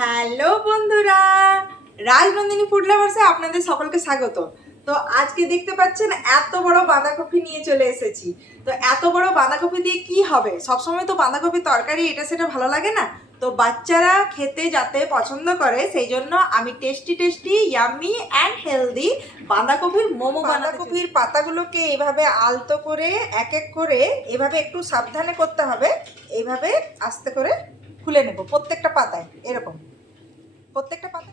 Hello বন্ধুরা, Rajnandini food লাভার্সে আপনাদের সকলকে স্বাগত। তো আজকে দেখতে পাচ্ছেন এত বড় বাঁধাকপি নিয়ে চলে এসেছি। তো এত বড় বাঁধাকপি দিয়ে কি হবে? সবসময় তো বাঁধাকপির তরকারি এটা সেটা ভালো লাগে না। তো বাচ্চারা খেতে যাতে পছন্দ করে সেই জন্য আমি টেস্টি ইয়াম্মি অ্যান্ড হেলদি বাঁধাকপির মোমো বাঁধাকপির পাতাগুলোকে এইভাবে আলতো করে এক এক করে এভাবে একটু সাবধানে করতে হবে। এইভাবে আস্তে করে খুলে নেব প্রত্যেকটা পাতায়, এরকম প্রত্যেকটা পাতা।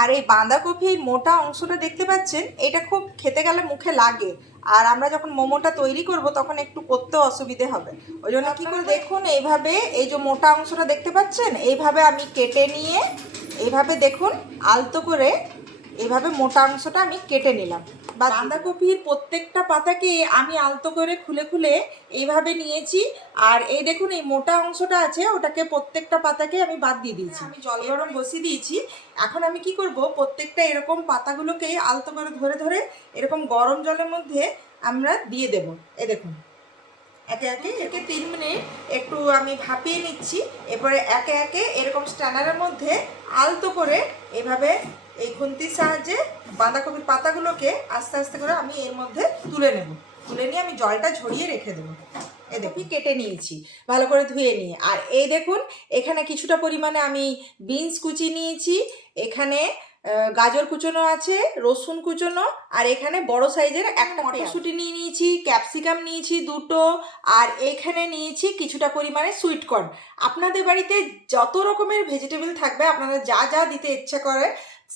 আর এই বাঁধাকপির মোটা অংশটা দেখতে পাচ্ছেন, এটা খুব খেতে গেলে মুখে লাগে। আর আমরা যখন মোমোটা তৈরি করব তখন একটু করতে অসুবিধে হবে। ওই জন্য কী করে দেখুন, এইভাবে এই যে মোটা অংশটা দেখতে পাচ্ছেন, এইভাবে আমি কেটে নিয়ে এইভাবে দেখুন আলতো করে এইভাবে মোটা অংশটা আমি কেটে নিলাম। বা বাঁধাকপির প্রত্যেকটা পাতাকে আমি আলতো করে খুলে খুলে এইভাবে নিয়েছি। আর এই দেখুন এই মোটা অংশটা আছে, ওটাকে প্রত্যেকটা পাতাকে আমি বাদ দিয়ে দিয়েছি। আমি জল গরম বসিয়ে দিয়েছি। এখন আমি কি করব, প্রত্যেকটা এরকম পাতাগুলোকে আলতো করে ধরে ধরে এরকম গরম জলের মধ্যে আমরা দিয়ে দেব। এই দেখুন একে একে একে 3 মিনিট একটু আমি ভাপিয়ে নিচ্ছি। এরপরে একে একে এরকম স্ট্যানারের মধ্যে আলতো করে এভাবে এই খুন্তির সাহায্যে বাঁধাকপির পাতাগুলোকে আস্তে আস্তে করে আমি এর মধ্যে তুলে নেব। তুলে নিয়ে আমি জলটা ঝরিয়ে রেখে দেবো। এই দেখুন কেটে নিয়েছি ভালো করে ধুয়ে নিয়ে। আর এই দেখুন এখানে কিছুটা পরিমাণে আমি বিনস কুচি নিয়েছি, এখানে গাজর কুচোনো আছে, রসুন কুচোনো, আর এখানে বড় সাইজের একটা মটরশুঁটি নিয়ে নিয়েছি, ক্যাপসিকাম নিয়েছি দুটো, আর এখানে নিয়েছি কিছুটা পরিমাণে সুইট কর্ন। আপনাদের বাড়িতে যত রকমের ভেজিটেবল থাকবে, আপনারা যা যা দিতে ইচ্ছা করে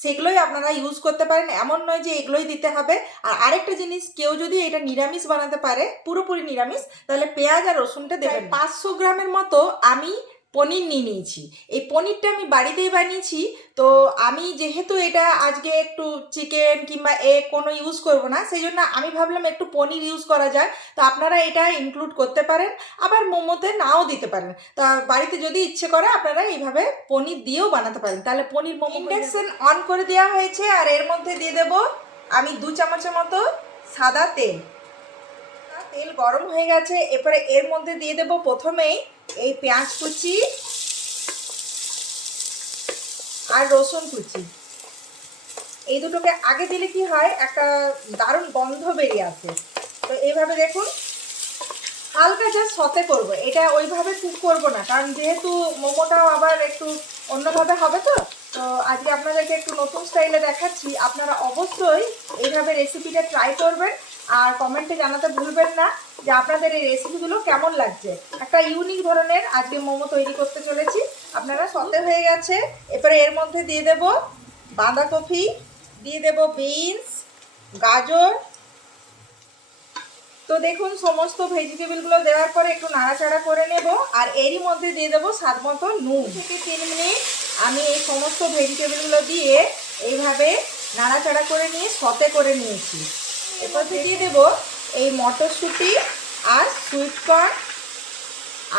সেগুলোই আপনারা ইউজ করতে পারেন, এমন নয় যে এগুলোই দিতে হবে। আর আরেকটা জিনিস, কেউ যদি এটা নিরামিষ বানাতে পারে, পুরোপুরি নিরামিষ, তাহলে পেঁয়াজ আর রসুনটা দেবেন। 500 গ্রামের মতো আমি পনির নিয়ে নিয়েছি। এই পনিরটা আমি বাড়িতেই বানিয়েছি। তো আমি যেহেতু এটা আজকে একটু চিকেন কিংবা এগ কোনো ইউজ করব না, সেই জন্য আমি ভাবলাম একটু পনির ইউজ করা যায়। তো আপনারা এটা ইনক্লুড করতে পারেন, আবার মোমোতে নাও দিতে পারেন। তা বাড়িতে যদি ইচ্ছে করে আপনারা এইভাবে পনির দিয়েও বানাতে পারেন। তাহলে পনির মোমো। ইন্ডাকশন অন করে দেওয়া হয়েছে, আর এর মধ্যে দিয়ে দেব আমি 2 চামচের মতো সাদা তেল। তেল গরম হয়ে গেছে, এরপরে এর মধ্যে দিয়ে দেব প্রথমেই এই পেঁয়াজ কুচি আর রসুন কুচি। এই দুটোকে আগে দিলে কি হয়, একটা দারুণ গন্ধ বেরিয়ে আসে। তো এইভাবে দেখুন হালকা জাস্ট সতে করব, এটা ওইভাবে কুক করব না, কারণ যেহেতু মোমোটাও আবার একটু অন্যভাবে হবে। তো তো আজকে আপনাদেরকে একটু নতুন স্টাইলে দেখাচ্ছি। আপনারা অবশ্যই এইভাবে রেসিপিটা ট্রাই করবেন, আর কমেন্টে জানাতে ভুলবেন না যে আপনাদের এই রেসিপিগুলো কেমন লাগছে। একটা ইউনিক ধরনের আজকে মোমো তৈরি করতে চলেছি। আপনারা সতে হয়ে গেছে, এরপরে এর মধ্যে দিয়ে দেব বাঁধাকপি, দিয়ে দেব বিনস, গাজর। তো দেখুন সমস্ত ভেজিটেবলগুলো দেওয়ার পরে একটু নাড়াচাড়া করে নেব, আর এরই মধ্যে দিয়ে দেবো স্বাদ মতো নুন। থেকে 3 মিনিট আমি এই সমস্ত ভেজিটেবলগুলো দিয়ে এইভাবে নাড়াচাড়া করে নিয়ে সতে করে নিয়েছি। এরপর দিয়ে দেবো এই মটরশুঁটি আর সুইট কর্ন,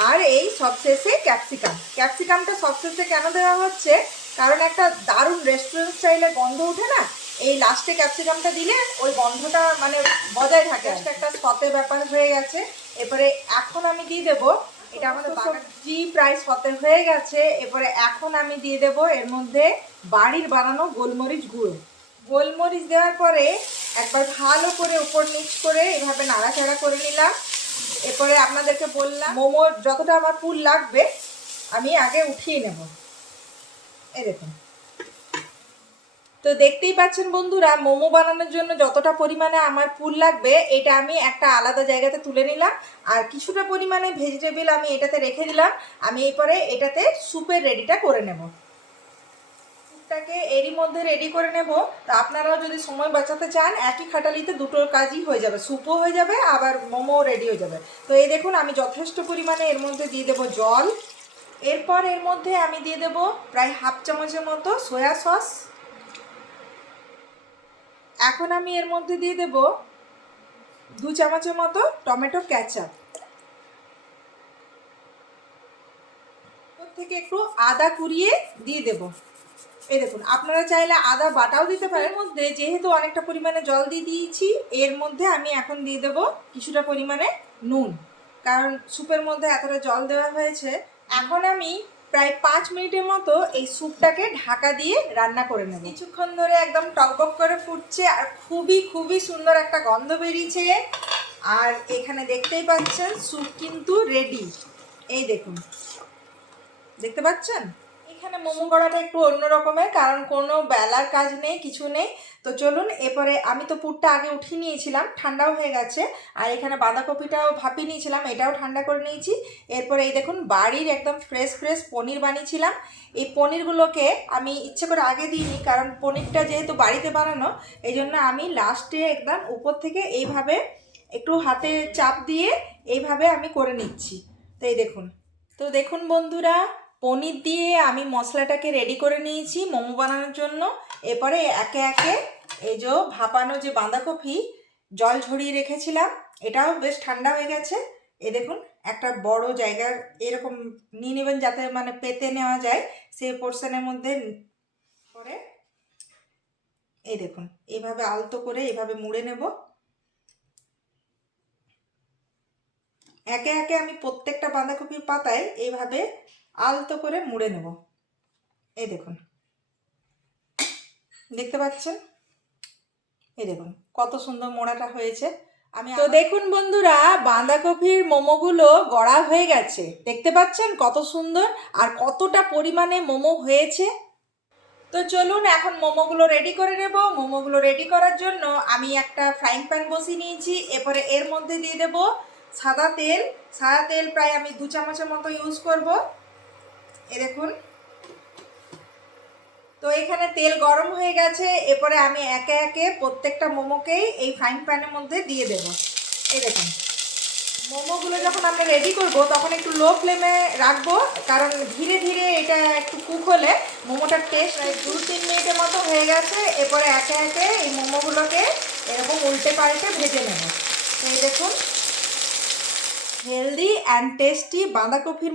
আর এই সবশেষে ক্যাপসিকাম। ক্যাপসিকামটা সবশেষে কেন দেওয়া হচ্ছে, কারণ একটা দারুণ রেস্টুরেন্ট স্টাইলে গন্ধ ওঠে না, এই লাস্টে ক্যাপসিকামটা দিলে ওই গন্ধটা মানে বজায় থাকে। একটা সতে ব্যাপার হয়ে গেছে। এরপরে এখন আমি দিয়ে দেবো, এটা আমাদের সবজি প্রায় সতে হয়ে গেছে। এরপরে এখন আমি দিয়ে দেবো এর মধ্যে বাড়ির বানানো গোলমরিচ গুঁড়ো। গোলমরিচ দেওয়ার পরে একবার ভালো করে উপর নিচ করে এভাবে নাড়াচাড়া করে নিলাম। এরপরে আপনাদেরকে বললাম মোমোর যতটা আমার পুর লাগবে আমি আগে উঠিয়ে নেব। এই দেখুন, তো দেখতেই পাচ্ছেন বন্ধুরা, মোমো বানানোর জন্য যতটা পরিমাণে আমার পুর লাগবে এটা আমি একটা আলাদা জায়গাতে তুলে নিলাম, আর কিছুটা পরিমাণে ভেজিটেবল আমি এটাতে রেখে দিলাম। আমি এরপরে এটাতে স্যুপের রেডিটা করে নেব। স্যুপটাকে এরই মধ্যে রেডি করে নেব। তো আপনারাও যদি সময় বাঁচাতে চান, একই খাটালিতে দুটোর কাজই হয়ে যাবে, স্যুপও হয়ে যাবে আবার মোমোও রেডি হয়ে যাবে। তো এই দেখুন আমি যথেষ্ট পরিমাণে এর মধ্যে দিয়ে দেবো জল। এরপর এর মধ্যে আমি দিয়ে দেবো প্রায় হাফ চামচের মতো সয়া সস। এখন আমি এর মধ্যে দিয়ে দেব 2 চামচের মতো টমেটো কেচাপ। থেকে একটু আদা কুড়িয়ে দিয়ে দেব। এই দেখুন আপনারা চাইলে আদা বাটাও দিতে পারেন। মধ্যে যেহেতু অনেকটা পরিমাণে জল দিয়ে দিয়েছি, এর মধ্যে আমি এখন দিয়ে দেব কিছুটা পরিমাণে নুন, কারণ স্যুপের মধ্যে এতটা জল দেওয়া হয়েছে। এখন আমি প্রায় 5 মিনিটের মতো এই স্যুপটাকে ঢাকা দিয়ে রান্না করে নেব। কিছুক্ষণ ধরে একদম টকবক করে ফুটছে আর খুবই খুবই সুন্দর একটা গন্ধ বেরিয়েছে। আর এখানে দেখতেই পাচ্ছেন স্যুপ কিন্তু রেডি। এই দেখুন, দেখতে পাচ্ছেন? এখানে মোমো করাটা একটু অন্য রকমের, কারণ কোনো বেলার কাজ নেই, কিছু নেই। তো চলুন, এরপরে আমি তো পুরটা আগে উঠিয়ে নিয়েছিলাম, ঠান্ডাও হয়ে গেছে। আর এখানে বাঁধাকপিটাও ভাপিয়ে নিয়েছিলাম, এটাও ঠান্ডা করে নিয়েছি। এরপরে এই দেখুন, বাড়ির একদম ফ্রেশ ফ্রেশ পনির বানিয়েছিলাম। এই পনিরগুলোকে আমি ইচ্ছে করে আগে দিইনি, কারণ পনিরটা যেহেতু বাড়িতে বানানো, এই জন্য আমি লাস্টে একদম উপর থেকে এইভাবে একটু হাতে চাপ দিয়ে এইভাবে আমি করে নিচ্ছি। তো এই দেখুন, দেখুন বন্ধুরা, পনির দিয়ে আমি মশলাটাকে রেডি করে নিয়েছি মোমো বানানোর জন্য। এরপরে একে একে এই যে ভাপানো যে বাঁধাকপি জল ঝরিয়ে রেখেছিলাম, এটাও বেশ ঠান্ডা হয়ে গেছে। এ দেখুন, একটা বড় জায়গার এরকম নিয়ে নেবেন যাতে মানে পেতে নেওয়া যায়, সেই পোর্শনের মধ্যে করে এই দেখুন এইভাবে আলতো করে এইভাবে মুড়ে নেব। একে একে আমি প্রত্যেকটা বাঁধাকপির পাতায় এইভাবে আলতো করে মুড়ে নেব। এই দেখুন, দেখতে পাচ্ছেন? এই দেখুন কত সুন্দর মোড়াটা হয়েছে। তো দেখুন বন্ধুরা, বাঁধাকপির মোমোগুলো গড়া হয়ে গেছে, দেখতে পাচ্ছেন কত সুন্দর আর কতটা পরিমাণে মোমো হয়েছে। তো চলুন এখন মোমোগুলো রেডি করে নেব। মোমোগুলো রেডি করার জন্য আমি একটা ফ্রাইং প্যান বসিয়ে নিয়েছি। এরপরে এর মধ্যে দিয়ে দেব সাদা তেল। সাদা তেল প্রায় আমি 2 চামচের মতো ইউজ করব। এই দেখুন, তো এখানে তেল গরম হয়ে গেছে। এরপরে আমি একে একে প্রত্যেকটা মোমোকেই এই ফ্রাইং প্যানের মধ্যে দিয়ে দেব। এই দেখুন, মোমোগুলো যখন আমরা রেডি করব তখন একটু লো ফ্লেমে রাখবো, কারণ ধীরে ধীরে এটা একটু কুক হলে মোমোটার টেস্ট 2-3 মিনিটের মতো হয়ে গেছে। এরপরে একে একে এই মোমোগুলোকে এরকম উল্টে পাল্টে ভেজে নেব। তো এই দেখুন, হেলদি অ্যান্ড টেস্টি বাঁধাকপির